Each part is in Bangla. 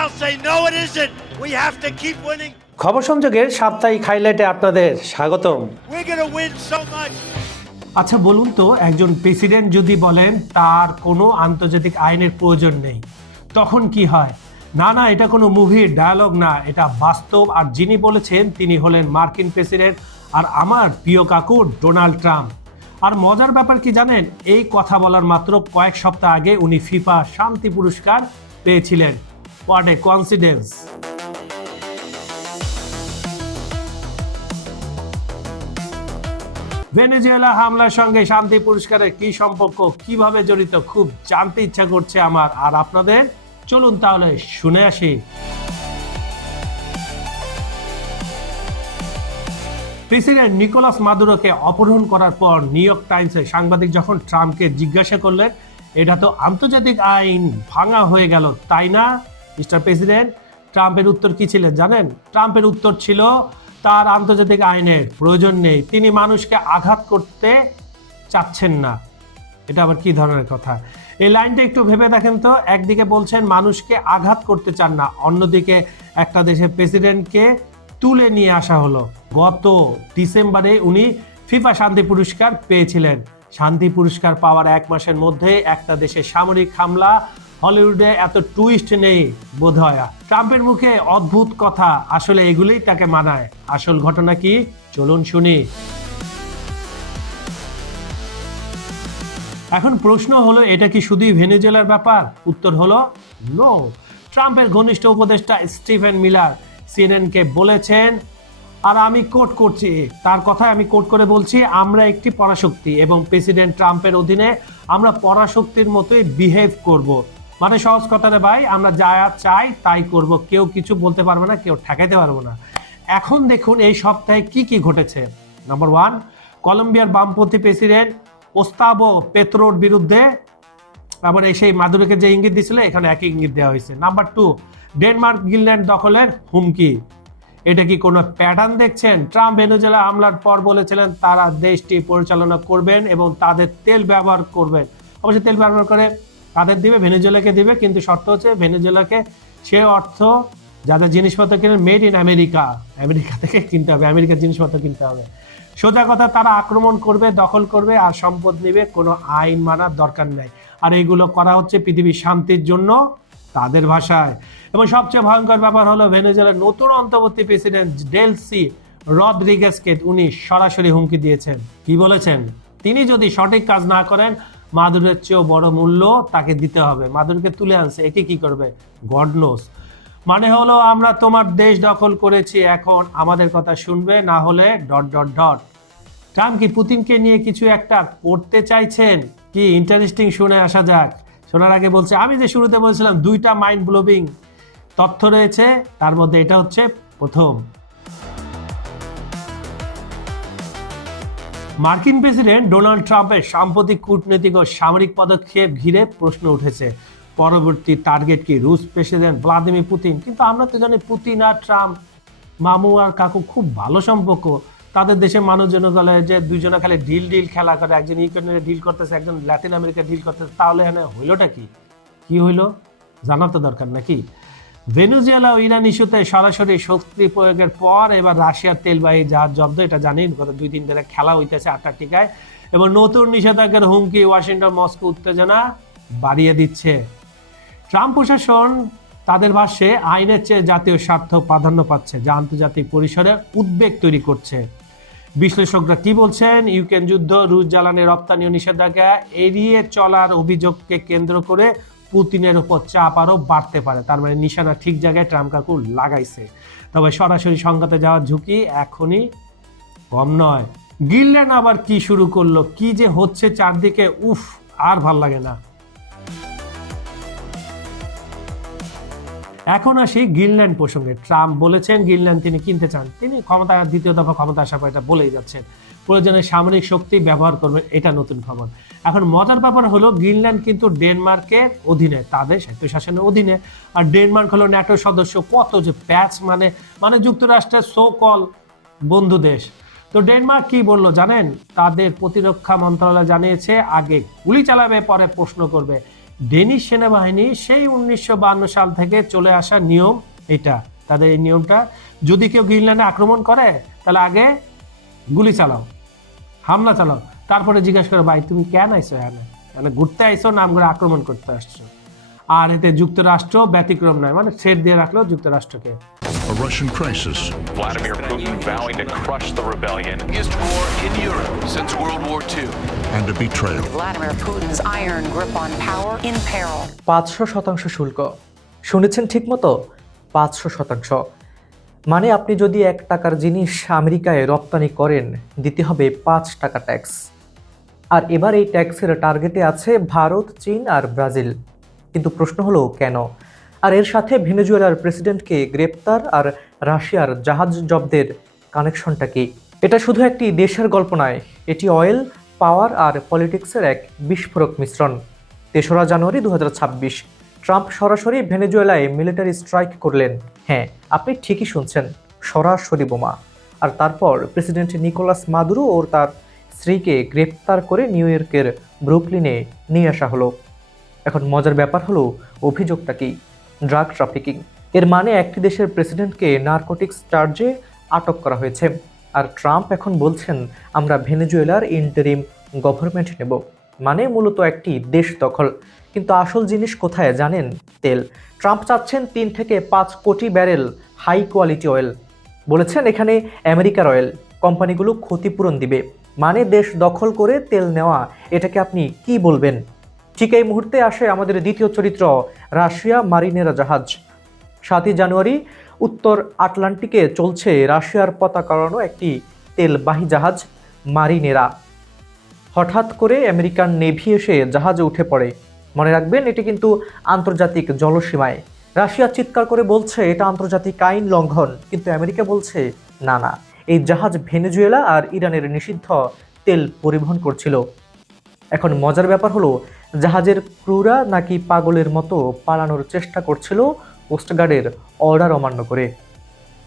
I'll say no it isn't. We have to keep winning. খবর সংযোগের সাপ্তাহিক হাইলাইটে আপনাদের স্বাগতম। We're going to win so much. আচ্ছা বলুন তো, একজন প্রেসিডেন্ট যদি বলেন তার কোনো আন্তর্জাতিক আইনের প্রয়োজন নেই, তখন কি হয়? না, এটা কোনো মুভির ডায়ালগ না, এটা বাস্তব। আর যিনি বলেছেন তিনি হলেন মার্কিন প্রেসিডেন্ট আর আমার প্রিয় কাকু ডোনাল্ড ট্রাম্প। আর মজার ব্যাপার কি জানেন, এই কথা বলার মাত্র কয়েক সপ্তাহ আগে উনি ফিফা শান্তি পুরস্কার পেয়েছিলেন। What a coincidence. ভেনেজুয়েলা হামলার সঙ্গে শান্তি পুরস্কারের কি সম্পর্ক, কিভাবে জড়িত, খুব জানতে ইচ্ছা করছে আমার আর আপনাদের। চলুন তাহলে শুনে আসি। প্রেসিডেন্ট নিকোলাস মাদুরোকে অপহরণ করার পর নিউ ইয়র্ক টাইমসের সাংবাদিক যখন ট্রাম্পকে জিজ্ঞাসা করলেন, এটা তো আন্তর্জাতিক আইন ভাঙা হয়ে গেল, তাই না মিস্টার প্রেসিডেন্ট? ট্রাম্পের উত্তর কি ছিলেন জানেন? ট্রাম্পের উত্তর ছিল তার আন্তর্জাতিক আইনের প্রয়োজন নেই, তিনি মানুষকে আঘাত করতে চাচ্ছেন না। এটা আবার কি ধরনের কথা? এই লাইনটা একটু ভেবে দেখেন তো। একদিকে বলছেন মানুষকে আঘাত করতে চান না, অন্যদিকে একটা দেশের প্রেসিডেন্টকে তুলে নিয়ে আসা হলো। গত ডিসেম্বরে উনি ফিফা শান্তি পুরস্কার পেয়েছিলেন। শান্তি পুরস্কার পাওয়ার এক মাসের মধ্যে একটা দেশে সামরিক হামলা, হলিউডে এত টুইস্ট নেই বোধহয়। ট্রাম্পের মুখে অদ্ভুত কথা, আসলে এগুলোই তাকে মানায়। আসল ঘটনা কি, চলুন শুনি। এখন প্রশ্ন হলো, এটা কি শুধুই ভেনেজুয়েলার ব্যাপার? উত্তর হলো নো। ট্রাম্পের ঘনিষ্ঠ উপদেষ্টা স্টিফেন মিলার সিএনএনকে বলেছেন, আর আমি কোট করছি, তার কথায় আমি কোট করে বলছি, আমরা একটি পরাশক্তি এবং প্রেসিডেন্ট ট্রাম্পের অধীনে আমরা পরাশক্তির মতোই বিহেভ করব। মানে সহজ কথাতে ভাই, আমরা যা চাই তাই করব, কেউ কিছু বলতে পারবে না, কেউ ঠেকাইতে পারবো না। এখন দেখুন এই সপ্তাহে কি ঘটেছে। নাম্বার 1, কলম্বিয়ার বামপন্থী প্রেসিডেন্ট ওস্তাভো পেত্রোর বিরুদ্ধে আবার সেই মাদুরোকে যে ইঙ্গিত দিয়েছিল, এখানে একই ইঙ্গিত দেওয়া হয়েছে। নাম্বার 2, ডেনমার্ক গ্রিনল্যান্ড দখলের হুমকি। এটা কি কোনো প্যাটার্ন দেখছেন? ট্রাম্প ভেনেজুয়েলা হামলার পর বলেছিলেন তারা দেশটি পরিচালনা করবেন এবং তাদের তেল ব্যবহার করবেন। অবশ্যই তেল ব্যবহার করে তাদের দিবে, ভেনেজুয়েলাকে দিবে, কিন্তু শর্ত হচ্ছে ভেনেজুয়েলাকে সে অর্থ যাদের জিনিসপত্র কেনেন মেড ইন আমেরিকা থেকে কিনতে হবে, আমেরিকার জিনিসপত্র কিনতে হবে। সোজা কথা, তারা আক্রমণ করবে, দখল করবে আর সম্পদ নেবে, কোনো আইন মানার দরকার নেই। আর এইগুলো করা হচ্ছে পৃথিবীর শান্তির জন্য তাদের ভাষায়। এবং সবচেয়ে ভয়ঙ্কর ব্যাপার হলো ভেনেজুয়েলার নতুন অন্তর্বর্তী প্রেসিডেন্ট ডেলসি রদ্রিগেজকে উনি সরাসরি হুমকি দিয়েছেন। কি বলেছেন? তিনি যদি সঠিক কাজ না করেন মাদুরের চেয়েও বড় মূল্য তাকে দিতে হবে। মাদুরকে তুলে আনছে, একে কি করবে গড নোস। মানে হলো আমরা তোমার দেশ দখল করেছি, এখন আমাদের কথা শুনবে, না হলে ... ট্রাম্প কি পুতিনকে নিয়ে কিছু একটা করতে চাইছেন? কি ইন্টারেস্টিং, শুনে আসা যাক। শোনার আগে বলছে, আমি যে শুরুতে বলছিলাম 2টা মাইন্ড ব্লোবিং তথ্য রয়েছে, তার মধ্যে এটা হচ্ছে প্রথম। মার্কিন প্রেসিডেন্ট ডোনাল্ড ট্রাম্পের সাম্প্রতিক কূটনৈতিক ও সামরিক পদক্ষেপ ঘিরে প্রশ্ন উঠেছে, পরবর্তী টার্গেট কি রুশ প্রেসিডেন্ট ভ্লাদিমির পুতিন? কিন্তু আমরা তো জানি পুতিন আর ট্রাম্প মামু আর কাকু, খুব ভালো সম্পর্ক। তাদের দেশের মানুষজন বলে যে দুইজনে খালি ডিল খেলা করে, একজন ইউক্রেনের ডিল করতেছে, একজন ল্যাটিন আমেরিকা ডিল করতেছে, তাহলে এখানে হইলোটা কি হইলো জানার তো দরকার নাকি? ভেনেজুয়েলা ও ইরান ইস্যুতে সরাসরি শক্তি প্রয়োগের পর এবার রাশিয়ার তেলবাহী জাহাজ জব্দ, এটা জানি গত 2 দিন ধরে খেলা হইতেছে আন্টার্কটিকায়। এবং নতুন নিষেধাজ্ঞার হুমকি, ওয়াশিংটন মস্কো উত্তেজনা বাড়িয়ে দিচ্ছে। ট্রাম্প প্রশাসন তাদের ভাষ্যে আইনের চেয়ে জাতীয় স্বার্থ প্রাধান্য পাচ্ছে, যা আন্তর্জাতিক পরিসরে উদ্বেগ তৈরি করছে। বিশ্লেষকরা কি বলছেন? ইউক্রেন যুদ্ধ, রুশ জ্বালানি রপ্তানি ও নিষেধাজ্ঞা এড়িয়ে চলার অভিযোগকে কেন্দ্র করে পুতিনের উপর চাপ আরও বাড়তে পারে। তার মানে নিশানা ঠিক জায়গায় ট্রাম্প কাকু লাগাইছে। তবে সরাসরি সংঘাতে যাওয়ার ঝুঁকি এখনই কম নয়। গ্রিনল্যান্ড আবার কি শুরু করলো? কি যে হচ্ছে চারদিকে, উফ, আর ভাল লাগে না। এখন আসি গ্রিনল্যান্ড প্রসঙ্গে। ট্রাম্প বলেছেন গ্রিনল্যান্ড তিনি কিনতে চান। তিনি দ্বিতীয় দফা ক্ষমতা আসার পর এটা বলেই যাচ্ছেন, প্রয়োজনে সামরিক শক্তি ব্যবহার করবেন, এটা নতুন খবর। এখন মজার ব্যাপার হলো গ্রিনল্যান্ড কিন্তু ডেনমার্কের অধীনে, তাদের স্বায়ত্তশাসনের অধীনে। আর ডেনমার্ক হলো ন্যাটো সদস্য। কত যে প্যাচ, মানে যুক্তরাষ্ট্রের সো-কল বন্ধু দেশ। তো ডেনমার্ক কি বললো জানেন? তাদের প্রতিরক্ষা মন্ত্রণালয় জানিয়েছে আগে গুলি চালাবে, পরে প্রশ্ন করবে। ডেনিশ সেনাবাহিনী সেই 1952 সাল থেকে চলে আসা নিয়ম এটা। তাদের এই নিয়মটা, যদি কেউ গ্রিনল্যান্ডে আক্রমণ করে তাহলে আগে গুলি চালাও, হামলা চালাও, তারপরে জিজ্ঞাসা করো ভাই তুমি কেন আইসো এখানে, মানে ঘুরতে আইসো নাম করে আক্রমণ করতে আসছো। আর এতে যুক্তরাষ্ট্র ব্যতিক্রম নয়, মানে ছেড় দিয়ে রাখলো যুক্তরাষ্ট্রকে। A Russian crisis. Vladimir Putin vowing to crush the rebellion. Biggest war in Europe since World War II. And a betrayal. Vladimir Putin's iron grip on power in peril. 500% শুল্ক, শুনেছেন ঠিকমতো, 500%। মানে আপনি যদি 1 টাকার জিনিস আমেরিকায় রপ্তানি করেন, দিতে হবে 5 টাকা ট্যাক্স। আর এবার এই ট্যাক্সের টার্গেটে আছে ভারত, চীন আর ব্রাজিল। কিন্তু প্রশ্ন হলো কেন? আর এর সাথে ভেনেজুয়েলার প্রেসিডেন্টকে গ্রেপ্তার আর রাশিয়ার জাহাজ জব্দের কানেকশনটা কি? এটা শুধু একটি দেশের গল্প নয়, এটি অয়েল, পাওয়ার আর পলিটিক্সের এক বিস্ফোরক মিশ্রণ। 3রা জানুয়ারি 2026 ট্রাম্প সরাসরি ভেনেজুয়েলায় মিলিটারি স্ট্রাইক করলেন। হ্যাঁ, আপনি ঠিকই শুনছেন, সরাসরি বোমা। আর তারপর প্রেসিডেন্ট নিকোলাস মাদুরো ও তার স্ত্রীকে গ্রেপ্তার করে নিউ ইয়র্কের ব্রুকলিনে নিয়ে আসা হলো। এখন মজার ব্যাপার হলো, অভিযোগটা কি? Drug trafficking. এর মানে একটি দেশের প্রেসিডেন্টকে নারকোটিক্স চার্জে আটক করা হয়েছে। আর ট্রাম্প এখন বলছেন আমরা ভেনেজুয়েলার ইন্টারিম গভর্নমেন্ট নেব, মানে মূলত একটি দেশ দখল। কিন্তু আসল জিনিস কোথায় জানেন? তেল। ট্রাম্প চাচ্ছেন 3 থেকে 5 কোটি ব্যারেল হাই কোয়ালিটি অয়েল। বলেছেন এখানে আমেরিকার অয়েল কোম্পানিগুলো ক্ষতিপূরণ দিবে, মানে দেশ দখল করে তেল নেওয়া। এটাকে আপনি কি বলবেন? ঠিক এই মুহূর্তে আসে আমাদের দ্বিতীয় চরিত্র, রাশিয়া মারিনেরা জাহাজ। 7ই জানুয়ারি উত্তর আটলান্টিকে চলছে রাশিয়ার পতাকানো একটি তেলবাহী জাহাজ মারিনেরা। হঠাৎ করে আমেরিকান নেভি এসে জাহাজে উঠে পড়ে। মনে রাখবেন, এটি কিন্তু আন্তর্জাতিক জলসীমায়। রাশিয়া চিৎকার করে বলছে এটা আন্তর্জাতিক আইন লঙ্ঘন, কিন্তু আমেরিকা বলছে না না, এই জাহাজ ভেনেজুয়েলা আর ইরানের নিষিদ্ধ তেল পরিবহন করছিল। এখন মজার ব্যাপার হলো, জাহাজের ক্রুরা নাকি পাগলের মতো পালানোর চেষ্টা করছিল কোস্টগার্ডের অর্ডার অমান্য করে।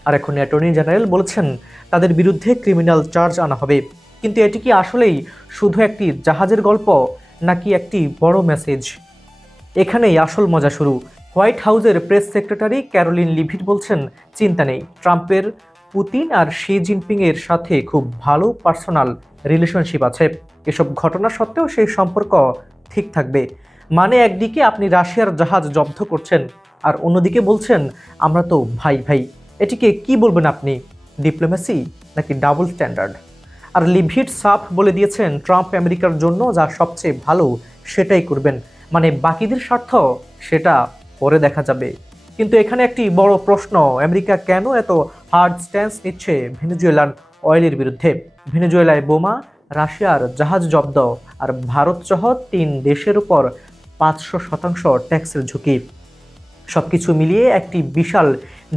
আর এখন অ্যাটর্নি জেনারেল বলেছেন তাদের বিরুদ্ধে ক্রিমিনাল চার্জ আনা হবে। কিন্তু এটি কি আসলেই শুধু একটি জাহাজের গল্প, নাকি একটি বড় মেসেজ? এখানেই আসল মজা শুরু। হোয়াইট হাউসের প্রেস সেক্রেটারি ক্যারোলিন লিভিট বলছেন চিন্তা নেই, ট্রাম্পের পুতিন আর শি জিনপিং এর সাথে খুব ভালো পার্সোনাল রিলেশনশিপ আছে। এসব ঘটনা সত্ত্বেও সেই সম্পর্ক ঠিক থাকবে। মানে একদিকে আপনি রাশিয়ার জাহাজ জব্দ করছেন, আর অন্যদিকে বলছেন আমরা তো ভাই ভাই। এটিকে কি বলবেন আপনি? ডিপ্লোমেসি নাকি ডাবল স্ট্যান্ডার্ড? আর লিভিট সাফ বলে দিয়েছেন ট্রাম্প আমেরিকার জন্য যা সবচেয়ে ভালো সেটাই করবেন, মানে বাকিদের স্বার্থ সেটা পরে দেখা যাবে। কিন্তু এখানে একটি বড় প্রশ্ন, আমেরিকা কেন এত হার্ড স্ট্যান্স নিচ্ছে ভেনেজুয়েলান অয়েলের বিরুদ্ধে? ভেনেজুয়েলায় বোমা, রাশিয়ার জাহাজ জব্দ আর ভারত সহ 3 দেশের উপর 500% ট্যাক্সের ঝুঁকি। সবকিছু মিলিয়ে একটি বিশাল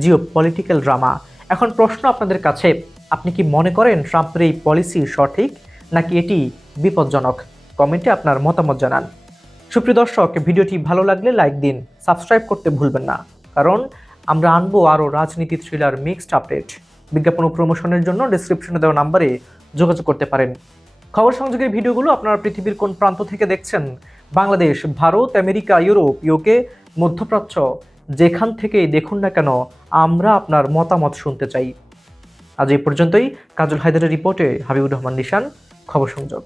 জিও পলিটিক্যাল ড্রামা। এখন প্রশ্ন আপনাদের কাছে, আপনি কি মনে করেন ট্রাম্পের এই পলিসি সঠিক, নাকি এটি বিপজ্জনক? কমেন্টে আপনার মতামত জানান। সুপ্রিয় দর্শক, ভিডিওটি ভালো লাগলে লাইক দিন, সাবস্ক্রাইব করতে ভুলবেন না, কারণ আমরা আনবো আরও রাজনীতি থ্রিলার মিক্সড আপডেট। বিজ্ঞাপন ও প্রমোশনের জন্য ডেসক্রিপশনে দেওয়া নাম্বারে যোগাযোগ করতে পারেন। খবর সংযোগের ভিডিওগুলো আপনারা পৃথিবীর কোন প্রান্ত থেকে দেখছেন, Bangladesh, Bharat, America, Europe, UK, মধ্যপ্রাচ্য, যেখান থেকেই দেখুন না কেন, আমরা আপনার মতামত শুনতে চাই। আজ এই পর্যন্তই। কাজল হায়দারের রিপোর্টে হাবিবুর রহমান নিশান, খবর সংযোগ।